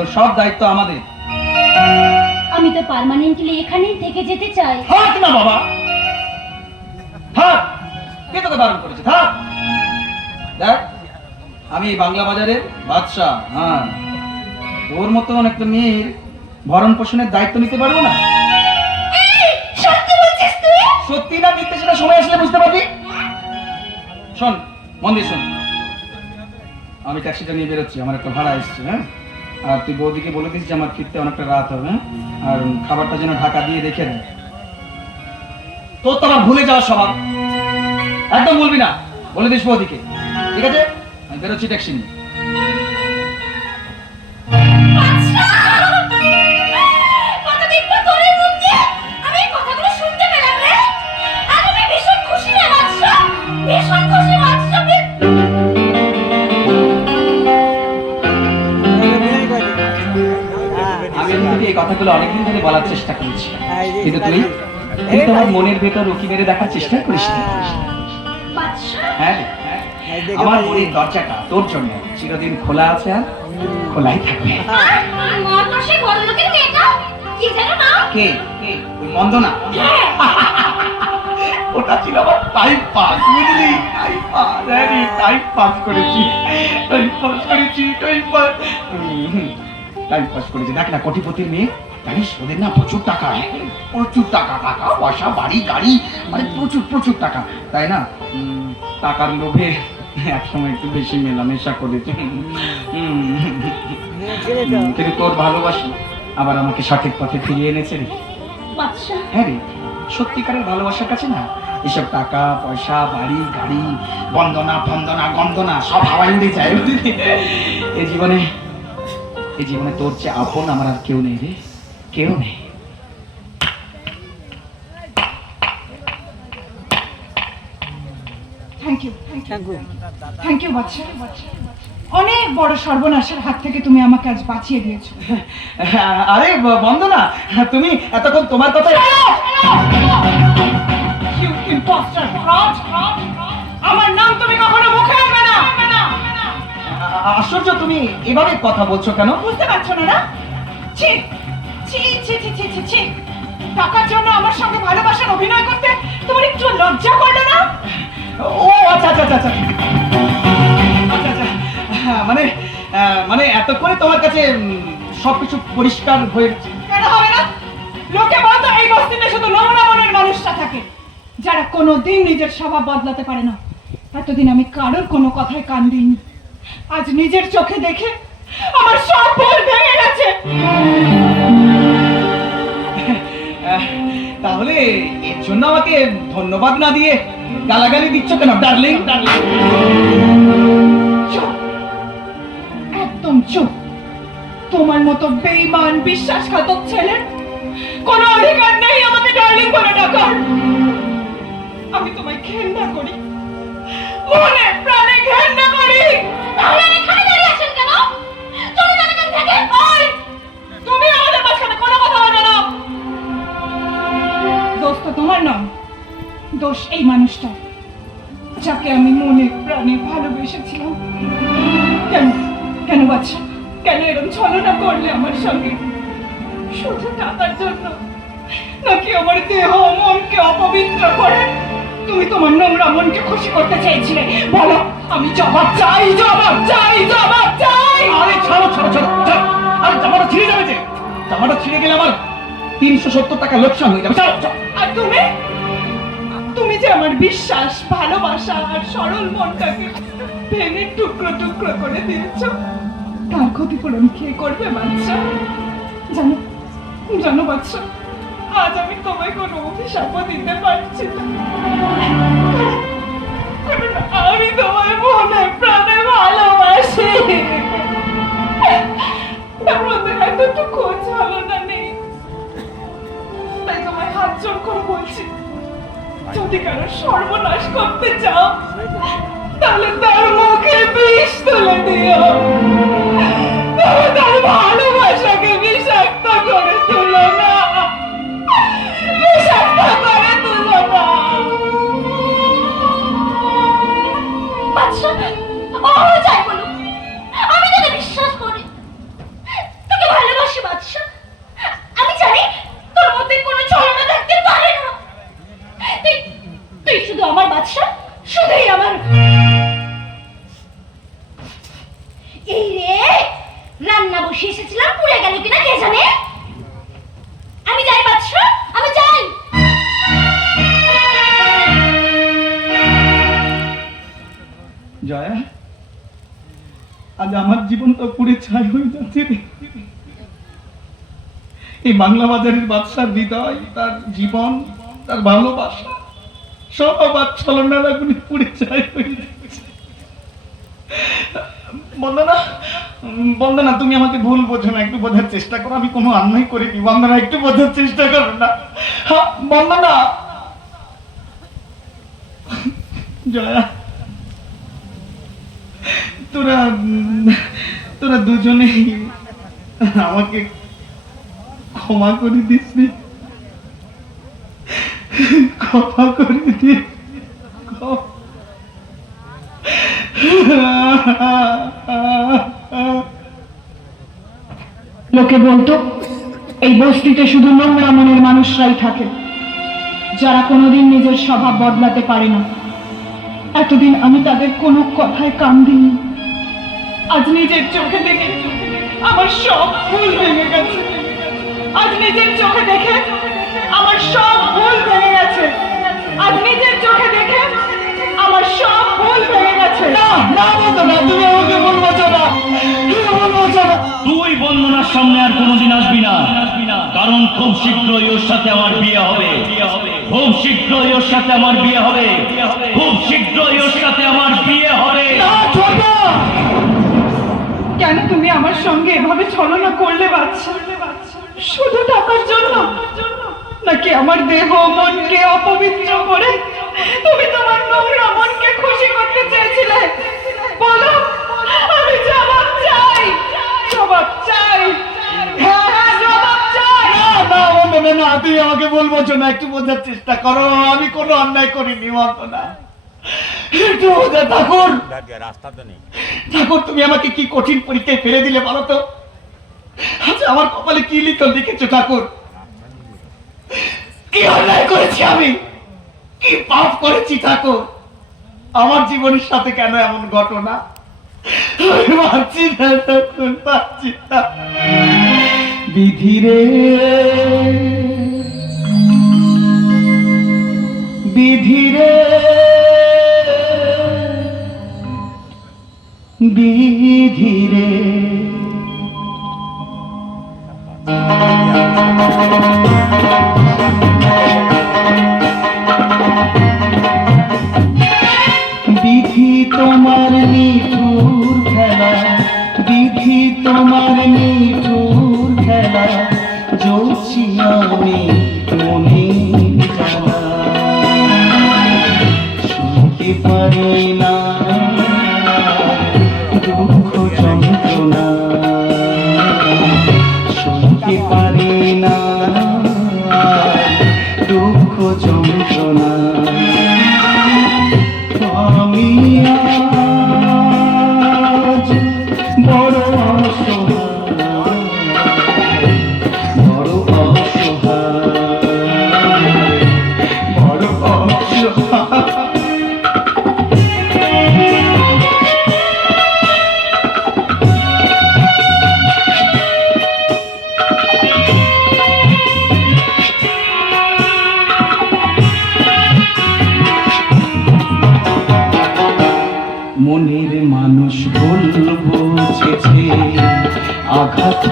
তো সব দায়িত্ব আমাদের। আমি তো পার্মানেন্টলি এখানেই থেকে যেতে চাই। থাক না বাবা। থাক। কে তোকে বারণ করেছে? থাক। দেখ আমি বাংলা বাজারের বাদশাহ হ্যাঁ। তোর মতন একটা মেয়ের ভরণ পোষণের দায়িত্ব নিতে পারব না। সত্যি না মিথ্যে সেটা সময় আসলে বুঝতে পারবি? শোন মন্দির শোন। আমি ট্যাক্সিটা নিয়ে বেরোচ্ছি আমার একটা ভাড়া এসছে হ্যাঁ। আর তুই বৌদিকে বলে দিস যে আমার ফিরতে অনেকটা রাত হবে হ্যাঁ? আর খাবারটা যেন ঢাকা দিয়ে রেখে দেয়। তোর তো আমার ভুলে যাওয়ার স্বভাব। একদম বলবি না। বলে দিস বৌদিকে। ঠিক আছে? আমি বেরোচ্ছি ট্যাক্সি নিয়ে আমি তোকে এই কথাগুলো অনেকদিন ধরে বলার চেষ্টা করেছি। কিন্তু তুই তুই তো মনের ভেতর উকি মেরে দেখার চেষ্টা করিস না। হ্যাঁ? হ্যাঁ। আমার মনের দরজাটা তোর জন্য। চিরদিন খোলা আছে আর খোলাই থাকবে। মেয়েটা কি জানো না কে? কে? ওই মন্দনা? হ্যাঁ। ওটা ছিল আমার টাইম পাস বুঝলি টাইম পাস হ্যাঁ টাইম পাস করেছি। টাইম পাস করেছি টাইম পাস টাইম পাস করেছি। দেখ না কোটিপতির মেয়ে জানিস ওদের না প্রচুর টাকা। প্রচুর টাকা টাকা পয়সা বাড়ি গাড়ি মানে প্রচুর প্রচুর টাকা। তাই না? টাকার লোভে একসময় একটু বেশি মেলামেশা করেছে। কিন্তু তোর ভালোবাসা আবার আমাকে সঠিক পথে ফিরিয়ে এনেছে রে। হ্যাঁ রে সত্যিকারের ভালোবাসার কাছে না এসব টাকা পয়সা বাড়ি গাড়ি বন্দনা ফন্দনা গন্দনা সব হাওয়াই উড়ে যায়? এই জীবনে এই জীবনে তোর চেয়ে আপন আমার আর কেউ নেই রে। কেউ নেই। থ্যাংক ইউ বাচ্চা অনেক বড় সর্বনাশের হাত থেকে তুমি আমাকে আজ বাঁচিয়ে দিয়েছ। আরে বন্দনা তুমি এতক্ষণ তোমার কথা. আমার নাম তুমি আশ্চর্য তুমি এভাবে কথা বলছো কেন? বুঝতে পারছ না না? ছি ছি ছি ছি ছি ছি ছি। টাকার জন্য আমার সঙ্গে ভালোবাসার অভিনয় করতে তোমার একটু লজ্জা করল না? ও আচ্ছা আচ্ছা আচ্ছা আচ্ছা। আচ্ছা আচ্ছা। হ্যাঁ, মানে মানে এত করে তোমার কাছে সবকিছু পরিষ্কার হয়ে কেন হবে না? লোকে বলতো এই বস্তিতে শুধু নোংরা মনের মানুষরা থাকে যারা কোনো দিন নিজের স্বভাব বদলাতে পারে না। এতদিন আমি কারোর কোনো কথায় কান দিইনি। আজ নিজের চোখে দেখে আমার সব ভুল ভেঙে গেছে। তাহলে এর জন্য আমাকে ধন্যবাদ না দিয়ে গালাগালি দিচ্ছ কেন ডার্লিং? চুপ। একদম চুপ। তোমার মতো বেইমান বিশ্বাসঘাতক ছেলে কোনো অধিকার নেই আমাকে ডার্লিং বলে ডাকার। আমি তোমায় ঘেন্না করি। মনে প্রাণে তোমার যাকে মনে প্রাণে কেন কেন বাচ্চা কেন এরকম ছলনা করলে আমার সঙ্গে? শুধু টাকার জন্য, নাকি আমার দেহ, মনকে অপবিত্র করে? তুমি তোমার নোংরা মনকে খুশি করতে চেয়েছিলে, বলো। আমি জবাব চাই জবাব চাই জবাব চাই। আরে ছাড়ো ছাড়ো ছাড়ো। আরে জামাটা ছিঁড়ে যাবে যে। জামাটা ছিঁড়ে গেলে আমার তিনশো সত্তর টাকা লোকসান হয়ে যাবে। ছাড়ো। আর তুমি? তুমি যে আমার বিশ্বাস, ভালোবাসা আর সরল মনটাকে ভেঙে টুকরো টুকরো করে দিয়েছ, তার ক্ষতিপূরণ কে করবে বাচ্চা? জানো জানো বাচ্চা, আজ আমি তোমায় কোনো অভিশাপও দিতে পারছি না। আমি প্রাণে ভালোবাসি তার মধ্যে হয়তো খোঁজ ভালো না নেই। তাই তোমায় হাত জোর করে বলছি, যদি কারও সর্বনাশ করতে চাও, তাহলে তার মুখে বিষ তুলে দিও। তবে তার ভালোবাসাকে বিষাক্ত করে তুলো না। বিষাক্ত করে তুলো না। বাদশা আজ আমার জীবন তো পুড়ে ছাই হয়ে যাচ্ছে এই বাংলা বাজারের বাদশার হৃদয় তার জীবন তার ভালোবাসা সব আবার ছলনার আগুনে পুড়ে ছাই হয়ে যাচ্ছে। বন্দনা বন্দনা তুমি আমাকে ভুল বোঝো না একটু বোঝার চেষ্টা করো আমি কোনো অন্যায় করিনি। বন্দনা একটু বোঝার চেষ্টা করো না। হ্যাঁ, বন্দনা! জয়া তোরা তোরা দুজনেই আমাকে ক্ষমা করে দিস ক্ষমা করে দিস লোকে বলতো, এই বস্তিতে শুধু নোংরা মনের মানুষরাই থাকে, যারা কোনোদিন নিজের স্বভাব বদলাতে পারে না। এতদিন আমি তাদের কোনো কথায় কান দিইনি। আজ নিজের চোখে দেখে আমার সব ভুল ভেঙে গেছে। আজ নিজের চোখে দেখে আমার সব ভুল ভেঙে গেছে। আজ নিজের চোখে দেখে আমার সব ভুল ভেঙে গেছে। না না বলতো না তুমি আমাকে বলব না। তুমি বলব না। তুই বন্দনার সামনে আর কোনোদিন আসবি না। কারণ খুব শীঘ্রই ওর সাথে আমার বিয়ে হবে। খুব শীঘ্রই ওর সাথে আমার বিয়ে হবে। খুব শীঘ্রই ওর সাথে আমার বিয়ে হবে। না ছলনা করলে বাচ্চা শুধু টাকার জন্য? নাকি আমার দেহ মনকে অপবিত্র করে? তুমি তোমার নোংরা মনকে খুশি করতে চেয়েছিলে? বলো আমি জবাব চাই। জবাব চাই। হ্যাঁ হ্যাঁ জবাব চাই। না না না তুমি আমাকে বলব না একটু বোঝার চেষ্টা করো। আমি কোনো অন্যায় করিনি বন্ধনা একটু বোঝা ঠাকুর। রাস্তা তো নেই। ঠাকুর তুমি আমাকে কি কঠিন পরীক্ষায় ফেলে দিলে বলো তো? আচ্ছা আমার কপালে কি লিখো লিখেছো, ঠাকুর? কি অন্যায় করেছি আমি? কি পাপ করেছি, ঠাকুর? আমার জীবনের সাথে কেন এমন ঘটনা? আমি পারছি না, ঠাকুর পারছি না। বিধি রে বিধি বিধি তোমার নিঠুর খেলা বিধি তোমার নিঠুর খেলা আমি যন্ত্রণা আমি আজ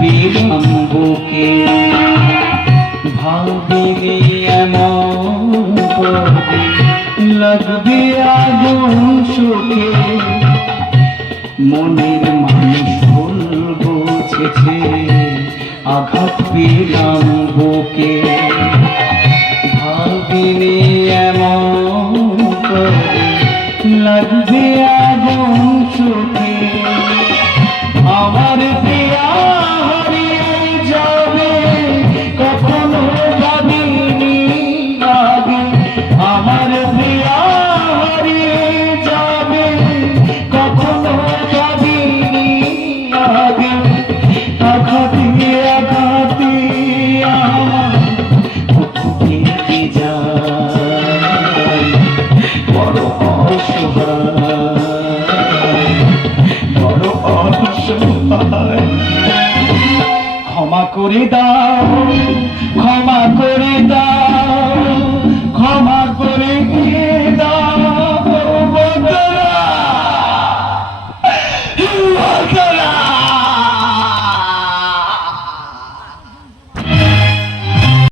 পেলাম বুকে লাগবে আগুন সুখে মনের মানুষ ভুল বুঝেছে আঘাত পেলাম বুকে। ভাবিনি করে দাও ক্ষমা করে দাও।